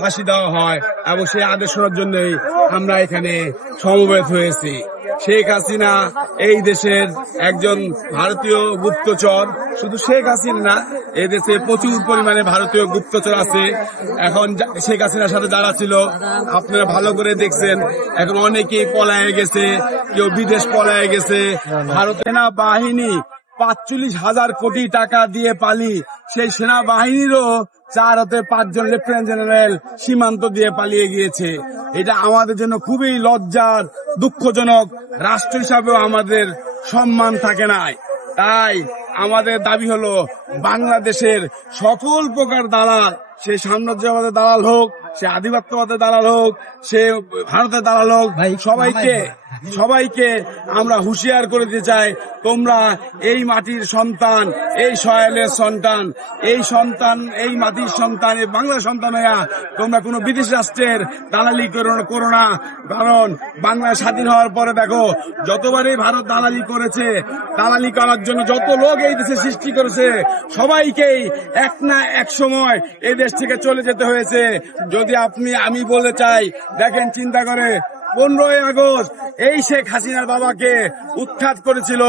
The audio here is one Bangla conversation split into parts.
ফাঁসি দেওয়া হয় এবং সেই আদেশ শোনার জন্যই আমরা এখানে সমবেত হয়েছি। শেখ হাসিনা এই দেশের একজন ভারতীয় গুপ্তচর। শুধু শেখ হাসিনা না, এই দেশে প্রচুর পরিমাণে ভারতীয় গুপ্তচর আছে। এখন শেখ হাসিনার সাথে যারা ছিল আপনারা ভালো করে দেখছেন, এখন অনেকেই পলায়ে গেছে, কেউ বিদেশ পলায়ে গেছে। ভারতের সেনাবাহিনী ৪৫,০০০ কোটি টাকা দিয়ে পালি, সেই সেনাবাহিনীরও ৪ হতে ৫ জন লেফটেন্যান্ট জেনারেল সীমান্ত দিয়ে পালিয়ে গিয়েছে। এটা আমাদের জন্য খুবই লজ্জার, দুঃখজনক। রাষ্ট্র হিসাবেও আমাদের সম্মান থাকে নাই। তাই আমাদের দাবি হলো বাংলাদেশের সকল প্রকার দালাল, সে সাম্রাজ্যবাদের দালাল হোক, সে আধিপত্যবাদের দালাল হোক, সে ভারতের দালাল হোক, সবাইকে আমরা হুঁশিয়ার করে দিতে চাই, তোমরা এই মাটির সন্তান, এই সয়েলের সন্তান, এই মাটির সন্তান, এই বাংলার সন্তান হইয়া তোমরা কোনো বিদেশ রাষ্ট্রের দালালি করো না। কারণ বাংলা স্বাধীন হওয়ার পরে দেখো, যতবারই ভারত দালালি করেছে, দালালি করার জন্য যত লোক এই দেশে সৃষ্টি করেছে, সবাইকেই এক না এক সময় এই দেশ থেকে চলে যেতে হয়েছে। যদি আমি বলতে চাই, দেখেন চিন্তা করে 15ই আগস্ট এই শেখ হাসিনার বাবাকে উৎখাত করেছিল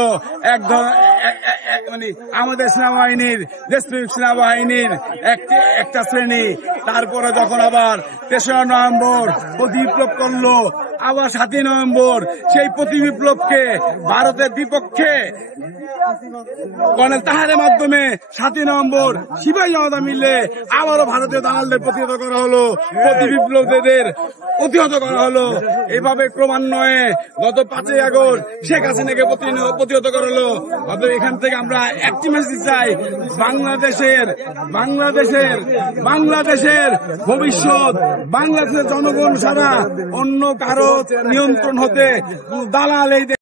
মানে আমাদের সেনাবাহিনীর, দেশপ্রেমিক সেনাবাহিনীর একটা শ্রেণী। তারপরে যখন আবার ৩রা নভেম্বর প্রতিবিপ্লব করলো, আবার ৭ই নভেম্বর সেই প্রতিবিপ্লবকে ভারতের বিপক্ষে কর্নেল তাহেরের মাধ্যমে ৭ই নভেম্বর সিপাহী জনতা মিলে আবারও ভারতীয় দালালদের প্রতিহত করা হলো, প্রতিবিপ্লবীদের প্রতিহত করা হলো। এভাবে ক্রমান্বয়ে গত 5ই আগস্ট শেখ হাসিনাকে প্রতিহত করা হলো। অতএব এখান থেকে আমরা একটি মেসেজ চাই, বাংলাদেশের ভবিষ্যৎ, বাংলাদেশের জনগণ ছাড়া অন্য কারো নিয়ন্ত্রণ হতে দালাল এই